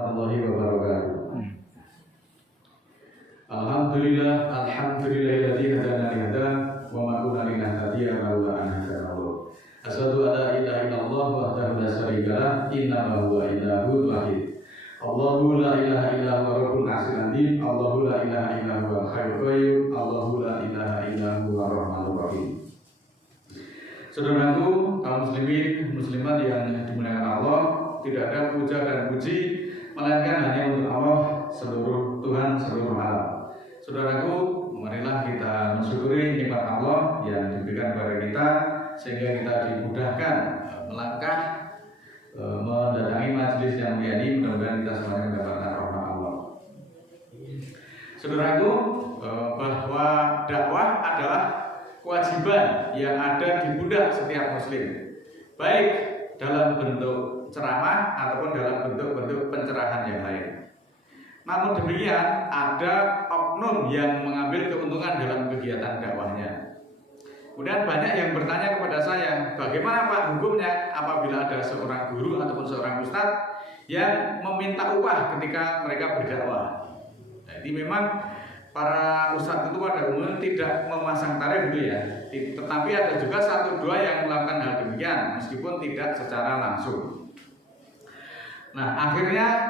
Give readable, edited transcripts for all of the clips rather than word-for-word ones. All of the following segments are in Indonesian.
Warahmatullahi wabarakatuh. Alhamdulillahilladzi hadana li hada wa ma kunna linahtadiya laula an hadana Allah. Asyhadu an la ilaha illallah wahdahu la syarika lah, innahu huwa ilahul wahid. Allahu la ilaha illa huwa rabbul arsyil azim. Allahu la ilaha illa huwal hayyul qayyum. Allahu la ilaha illa huwa rahmanur rahim. Saudaraku, kaum muslimin, muslimat yang dimuliakan Allah, tidak ada puja dan puji melainkan hanya untuk Allah, seluruh Tuhan seluruh alam. Saudaraku, marilah kita mensyukuri nikmat Allah yang diberikan kepada kita, sehingga kita dimudahkan melangkah mendatangi majelis yang mulia ini. Mudah-mudahan kita semuanya mendapatkan rahmat Allah. Saudaraku, bahwa dakwah adalah kewajiban yang ada di pundak setiap muslim, baik dalam bentuk ceramah ataupun dalam bentuk pencerahan yang lain. Namun demikian, ada oknum yang mengambil keuntungan dalam kegiatan dakwahnya. Kemudian banyak yang bertanya kepada saya, bagaimana Pak hukumnya apabila ada seorang guru ataupun seorang ustadz yang meminta upah ketika mereka berdakwah. Jadi memang para ustadz itu pada umumnya tidak memasang tarif gitu ya. Tetapi ada juga satu dua yang melakukan hal demikian meskipun tidak secara langsung. Nah, akhirnya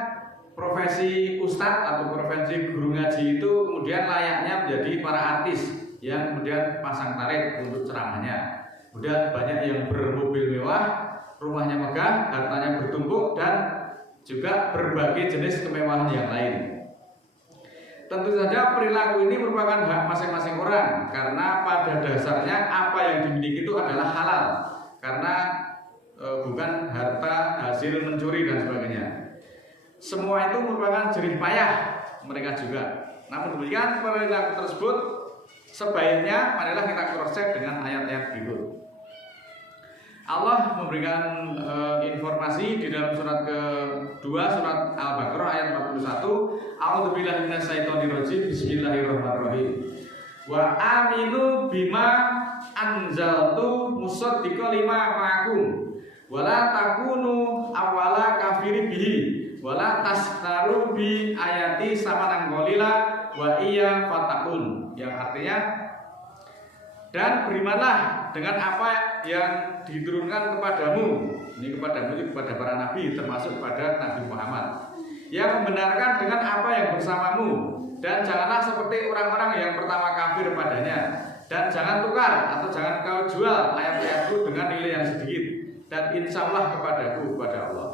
profesi ustadz atau profesi guru ngaji itu kemudian layaknya menjadi para artis yang kemudian pasang tarif untuk ceramahnya. Kemudian banyak yang bermobil mewah, rumahnya megah, hartanya bertumpuk, dan juga berbagai jenis kemewahan yang lain. Tentu saja perilaku ini merupakan hak masing-masing orang, karena pada dasarnya apa yang dimiliki itu adalah halal, karena bukan harta hasil mencuri dan sebagainya. Semua itu merupakan jerih payah mereka juga. Namun demikian, perilaku tersebut sebaiknya marilah kita cross-check dengan ayat-ayat berikut. Allah memberikan informasi di dalam surat kedua, surat Al-Baqarah ayat 41. A'udzubillahi minasyaitonirrajim. Bismillahirrahmanirrahim. Wa aminu bima anzaltu musaddiqan lima ma'akum wala takunu awwala kafirin bihi wala tastaru bi ayati samanan qalila wa iya fatakun, yang artinya, dan berimanlah dengan apa yang diturunkan kepadamu, ini kepadamu itu kepada para nabi, termasuk kepada Nabi Muhammad, yang membenarkan dengan apa yang bersamamu, dan janganlah seperti orang-orang yang pertama kafir padanya, dan jangan tukar atau jangan kau jual ayat-ayatku dengan nilai yang sedikit, dan insyaallah kepadaku, kepada Allah.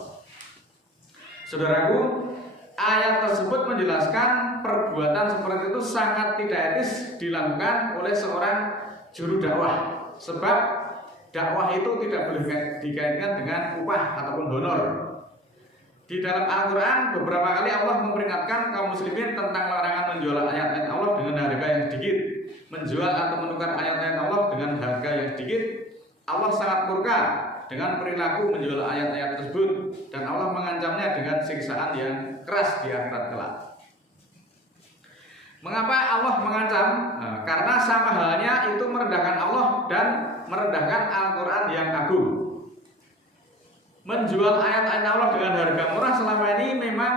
Saudaraku, ayat tersebut menjelaskan perbuatan seperti itu sangat tidak etis dilakukan oleh seorang juru dakwah, sebab dakwah itu tidak boleh dikaitkan dengan upah ataupun honor. Di dalam Al-Quran beberapa kali Allah memperingatkan kaum muslimin tentang larangan menjual ayat-ayat Allah dengan harga yang sedikit, menjual atau menukar ayat-ayat Allah dengan harga yang sedikit. Allah sangat murka dengan perilaku menjual ayat-ayat tersebut, dan Allah mengancamnya dengan siksaan yang keras di akhirat kelak. Mengapa Allah mengancam? Nah, karena sama halnya itu merendahkan Allah dan merendahkan Al-Quran yang agung. Menjual ayat-ayat Allah dengan harga murah selama ini memang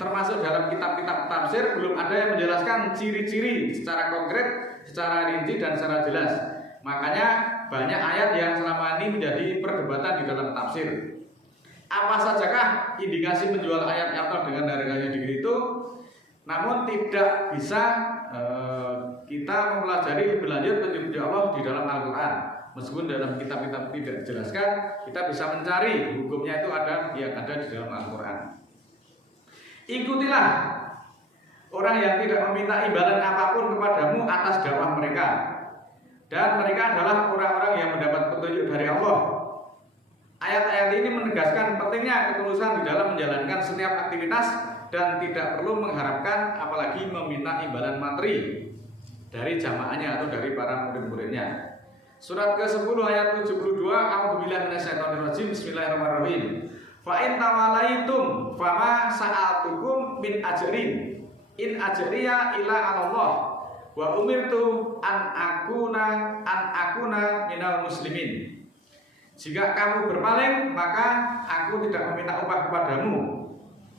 termasuk dalam kitab-kitab tafsir belum ada yang menjelaskan ciri-ciri secara konkret, secara rinci dan secara jelas. Makanya banyak ayat yang selama ini menjadi perdebatan di dalam tafsir. Apa sajakah indikasi menjual ayat Allah dengan harganya sedikit itu? Namun tidak bisa kita mempelajari lebih lanjut petunjuk Allah di dalam Al-Quran. Meskipun dalam kitab-kitab tidak dijelaskan, kita bisa mencari hukumnya itu ada yang ada di dalam Al-Quran. Ikutilah orang yang tidak meminta imbalan apapun kepadamu atas dakwah mereka, dan mereka adalah orang-orang yang mendapat petunjuk dari Allah. Ayat-ayat ini menegaskan pentingnya ketulusan di dalam menjalankan setiap aktivitas dan tidak perlu mengharapkan apalagi meminta imbalan materi dari jamaahnya atau dari para murid-muridnya. Surat ke-10 ayat 72. A'udzubillahi minasyaitonirrajim. Bismillahirrahmanirrahim. Fa in tawallaitum fama sa'altukum min ajrin in ajriya ila 'alallah wa umirtu an akuna minal muslimin. Jika kamu berpaling, maka aku tidak meminta upah kepadamu,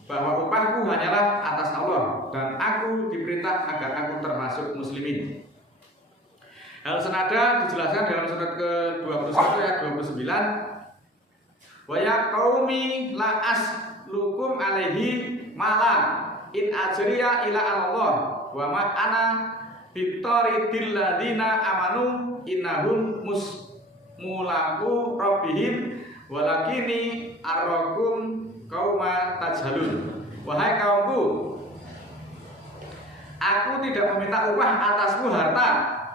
bahwa upahku hanyalah atas Allah, dan aku diperintah agar aku termasuk muslimin. Hal senada dijelaskan dalam surat ke-21 ayat 29. Wa ya qaumi la aslukum alaihi mala in ajriya ila Allah wa ma ana bitaridil ladina amanu innahum mulaqu rabbihim walakini arrakum qauma tajhalun. Wahai kaumku, aku tidak meminta upah atasmu harta,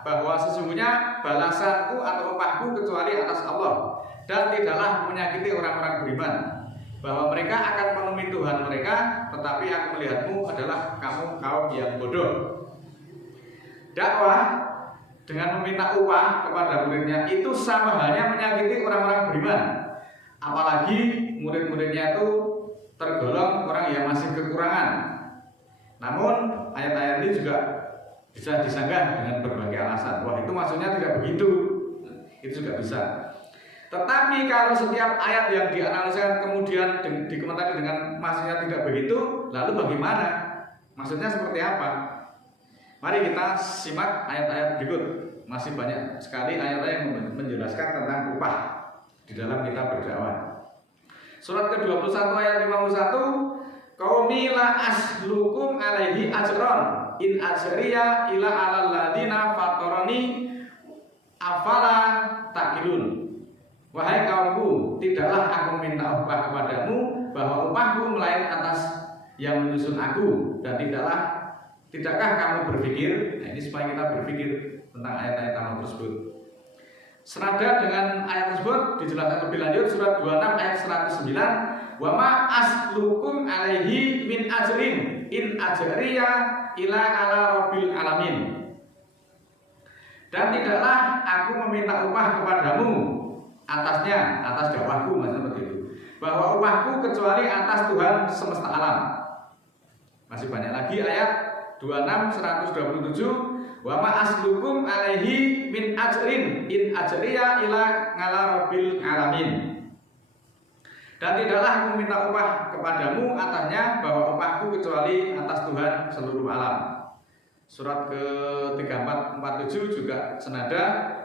bahwa sesungguhnya balasanku atau upahku kecuali atas Allah, dan tidaklah menyakiti orang-orang beriman, bahwa mereka akan menemui Tuhan mereka, tetapi aku melihatmu adalah kamu kaum yang bodoh. Dakwah dengan meminta upah kepada muridnya itu sama halnya menyakiti orang-orang beriman, apalagi murid-muridnya itu tergolong orang yang masih kekurangan. Namun ayat-ayat ini juga bisa disanggah dengan berbagai alasan. Wah, itu maksudnya tidak begitu. Itu juga bisa. Tetapi kalau setiap ayat yang dianalisa kemudian dikomentari dengan maksudnya tidak begitu, lalu bagaimana? Maksudnya seperti apa? Mari kita simak ayat-ayat berikut. Masih banyak sekali ayat-ayat yang menjelaskan tentang upah di dalam kita berdakwah. Surat ke-21 ayat 51, qaumi la aslukum alaihi ajron in ajriya ila alal ladina fatoroni afala takilun. Wahai kaumku, tidaklah aku minta upah kepadamu, bahwa upahku melain atas yang menyusun aku, dan tidakkah kamu berpikir? Nah, ini supaya kita berpikir tentang ayat-ayat tersebut. Senada dengan ayat tersebut dijelaskan lebih lanjut surat 26 ayat 109, wa ma aslukum alaihi min ajrin in ajriya ila ala rabbil alamin. Dan tidaklah aku meminta upah kepadamu atasnya, atas dakwahku, maksudnya seperti itu, bahwa upahku kecuali atas Tuhan semesta alam. Masih banyak lagi ayat 26 127, wa ma aslukum alaihi min ajrin in ajriya ila ngala rabbil alamin. Dan tidaklah aku meminta upah kepadamu atasnya, bahwa upahku kecuali atas Tuhan seluruh alam. Surat ke-3447 juga senada,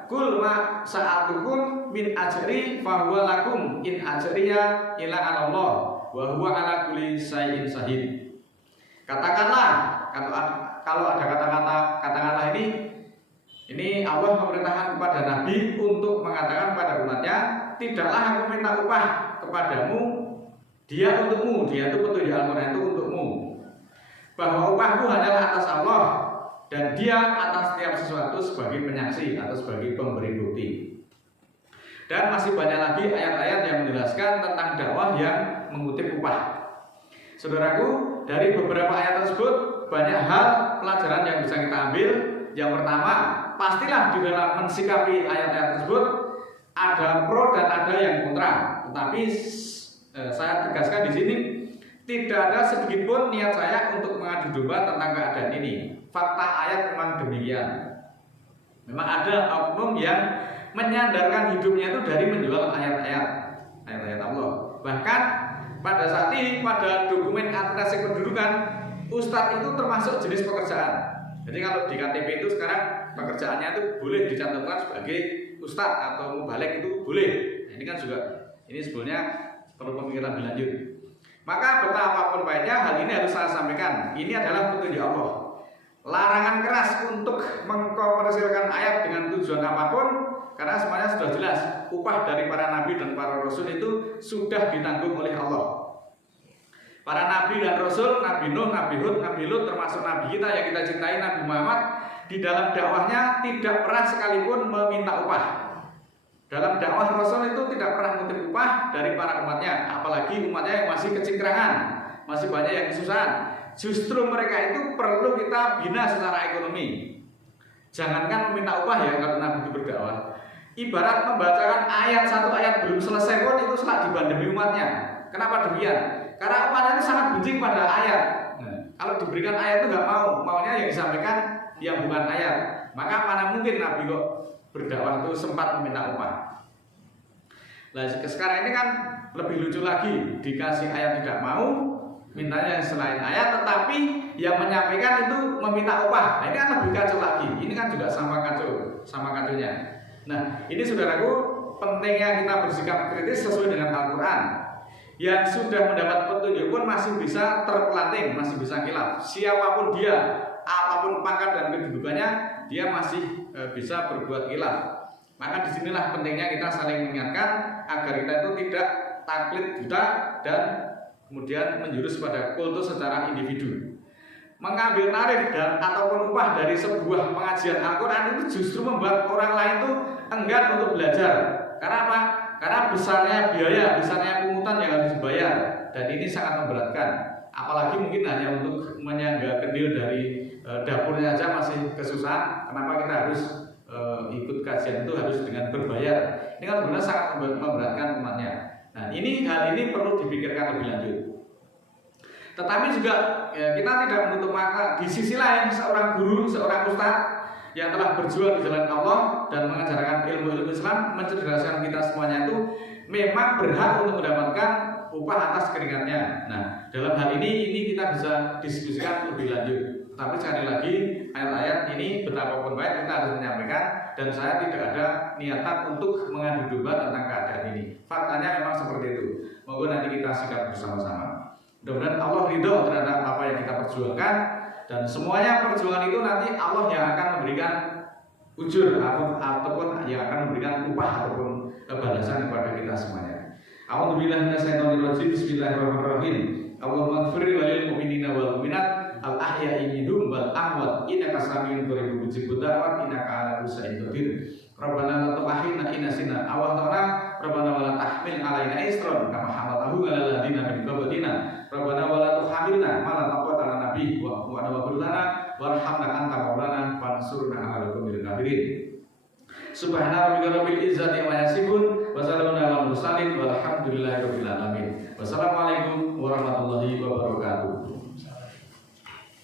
kul ma sa'atukum min ajri fahuwa lakum in ajriya ila Allah wa huwa ala kulli syai'in syahid. Katakanlah, kalau ada katakanlah ini Allah memerintahkan kepada Nabi untuk mengatakan pada umatnya, tidaklah aku minta upah kepadamu, dia untukmu, dia itu petunjuk Al-Quran itu untukmu, bahwa upahku hanyalah atas Allah, dan dia atas setiap sesuatu sebagai penyaksi atau sebagai pemberi bukti. Dan masih banyak lagi ayat-ayat yang menjelaskan tentang dakwah yang mengutip upah. Saudaraku, dari beberapa ayat tersebut banyak hal pelajaran yang bisa kita ambil. Yang pertama, pastilah di dalam mensikapi ayat-ayat tersebut ada pro dan ada yang kontra. Tetapi saya tegaskan di sini, tidak ada sedikit pun niat saya untuk mengadu domba tentang keadaan ini. Fakta ayat memang demikian. Memang ada oknum yang menyandarkan hidupnya itu dari menjual ayat-ayat Allah. Bahkan pada saat ini, pada dokumen administrasi kependudukan, ustadz itu termasuk jenis pekerjaan. Jadi kalau di KTP itu sekarang pekerjaannya itu boleh dicantumkan sebagai ustadz atau mubalik itu boleh. Nah, ini kan juga, ini sebenarnya perlu pemikiran lebih lanjut. Maka betapapun baiknya hal ini harus saya sampaikan. Ini adalah petunjuk Allah. Larangan keras untuk mengkomersilkan ayat dengan tujuan apapun, karena semuanya sudah jelas. Upah dari para nabi dan para rasul itu sudah ditanggung oleh Allah. Para nabi dan rasul, Nabi Nuh, Nabi Hud, Nabi Lut, termasuk nabi kita yang kita cintai, Nabi Muhammad, di dalam dakwahnya tidak pernah sekalipun meminta upah. Dalam dakwah Rasul itu tidak pernah mengutip upah dari para umatnya, apalagi umatnya yang masih kecingkrangan, masih banyak yang kesusahan. Justru mereka itu perlu kita bina secara ekonomi. Jangankan meminta upah ya kalau Nabi itu berdakwah. Ibarat membacakan ayat, satu ayat belum selesai pun itu selak dibandemi umatnya. Kenapa demikian? Karena umatnya itu sangat benci pada ayat. Kalau diberikan ayat itu nggak mau, maunya yang disampaikan yang bukan ayat. Maka mana mungkin Nabi kok berdakwah itu sempat meminta upah. Nah sekarang ini kan lebih lucu lagi, dikasih ayat tidak mau, mintanya selain ayat, tetapi yang menyampaikan itu meminta upah. Nah ini kan lebih kacau lagi. Ini kan juga sama kacaunya. Nah ini saudaraku, pentingnya kita bersikap kritis sesuai dengan Al-Quran. Yang sudah mendapat petunjuk pun masih bisa terpelanting, masih bisa khilaf. Siapapun dia, apapun pangkat dan kedudukannya, dia masih bisa berbuat khilaf. Maka disinilah pentingnya kita saling mengingatkan agar kita itu tidak taklid buta dan kemudian menjurus pada kultus secara individu. Mengambil tarif dan ataupun upah dari sebuah pengajian Al-Quran itu justru membuat orang lain itu enggan untuk belajar. Karena apa? Karena besarnya biaya, besarnya pungutan yang harus dibayar, dan ini sangat memberatkan. Apalagi mungkin hanya untuk menyangga kendil dari dapurnya aja masih kesusahan. Kenapa kita harus ikut kajian itu harus dengan berbayar? Ini kan sebenarnya sangat memberatkan umatnya. Nah hal ini perlu dipikirkan lebih lanjut. Tetapi juga kita tidak menutup mata di sisi lain seorang guru, seorang ustadz yang telah berjuang di jalan Allah dan mengajarkan ilmu-ilmu Islam, mencerdaskan kita semuanya itu memang berhak untuk mendapatkan upah atas keringatnya. Nah dalam hal ini kita bisa diskusikan lebih lanjut. Tapi sekali lagi ayat-ayat ini betapapun baik kita harus menyampaikan, dan saya tidak ada niatan untuk mengadu domba tentang keadaan ini. Faktanya memang seperti itu. Moga nanti kita sikap bersama-sama. Mudah-mudahan Allah ridho terhadap apa yang kita perjuangkan, dan semuanya perjuangan itu nanti Allah yang akan memberikan ujur ataupun yang akan memberikan upah ataupun balasan kepada kita semuanya. A'udzubillahi minasyaitonirrajim. Bismillahirrahmanirrahim. Allahumma ighfir lil mu'minina wal mu'minat al-ahya'i minhum wal amwat innaka samiun qaribun mujibud da'wat innaka 'ala kulli syai'in qadir. Rabbana la tu'akhidna in nasina aw akhtana. Rabbana wa la tahmil 'alaina isran kama hamaltahu 'alal ladzina min qablina. Rabbana wa la tuhamilna ma la taqata lana bihi wa'fu 'anna waghfir lana warhamna anta maulana fansurna 'alal qawmil kafirin. Subhana rabbika rabbil izzati amma yasifun wa salamun 'alal mursalin walhamdulillahi rabbil alamin. Wassalamualaikum warahmatullahi wabarakatuh.